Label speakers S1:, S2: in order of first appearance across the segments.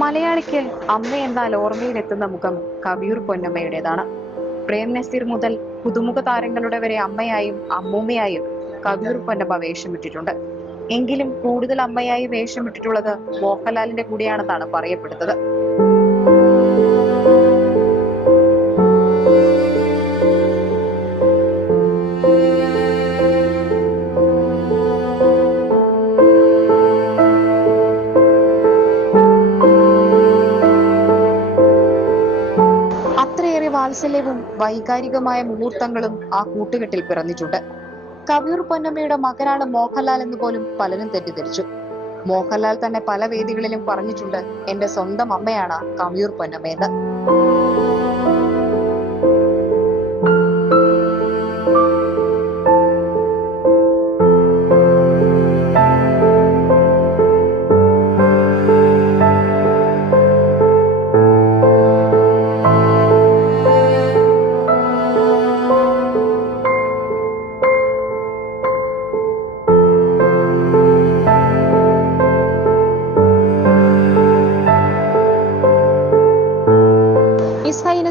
S1: മലയാളിക്ക് അമ്മ എന്നാൽ ഓർമ്മയിലെത്തുന്ന മുഖം കവിയൂർ പൊന്നമ്മയുടേതാണ്. പ്രേം നസീർ മുതൽ പുതുമുഖ താരങ്ങളുടെ വരെ അമ്മയായും അമ്മൂമ്മയായും കവിയൂർ പൊന്നമ്മ വേഷമിട്ടിട്ടുണ്ട്. എങ്കിലും കൂടുതൽ അമ്മയായി വേഷമിട്ടിട്ടുള്ളത് മോഹൻലാലിന്റെ കൂടെയാണെന്നാണ് പറയപ്പെടുന്നത്. വാത്സല്യവും വൈകാരികമായ മുഹൂർത്തങ്ങളും ആ കൂട്ടുകെട്ടിൽ പിറന്നിട്ടുണ്ട്. കവിയൂർ പൊന്നമ്മയുടെ മകനാണ് മോഹൻലാൽ എന്ന് പോലും പലരും തെറ്റിദ്ധരിച്ചു. മോഹൻലാൽ തന്നെ പല വേദികളിലും പറഞ്ഞിട്ടുണ്ട് എന്റെ സ്വന്തം അമ്മയാണ് കവിയൂർ പൊന്നമ്മയെന്ന്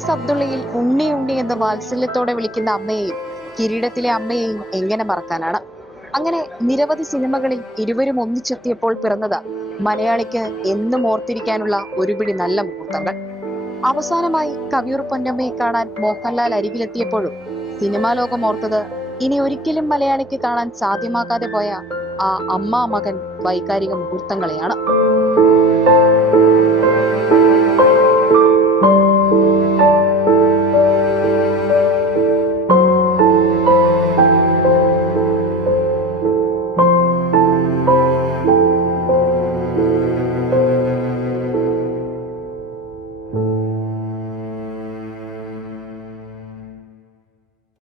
S1: ഇസ്ഹൈനസ് അബ്ദുള്ളയിൽ ഉണ്ണി ഉണ്ണി എന്ന് വാത്സല്യത്തോടെ വിളിക്കുന്ന അമ്മയെയും കിരീടത്തിലെ അമ്മയെയും എങ്ങനെ മറക്കാനാണ്? അങ്ങനെ നിരവധി സിനിമകളിൽ ഇരുവരും ഒന്നിച്ചെത്തിയപ്പോൾ പിറന്നത് മലയാളിക്ക് എന്നും ഓർത്തിരിക്കാനുള്ള ഒരുപിടി നല്ല മുഹൂർത്തങ്ങൾ. അവസാനമായി കവിയൂർ പൊന്നമ്മയെ കാണാൻ മോഹൻലാൽ അരികിലെത്തിയപ്പോഴും സിനിമാ ലോകം ഓർത്തത് ഇനി ഒരിക്കലും മലയാളിക്ക് കാണാൻ സാധ്യമാകാതെ പോയ ആ അമ്മ മകൻ വൈകാരിക മുഹൂർത്തങ്ങളെയാണ്.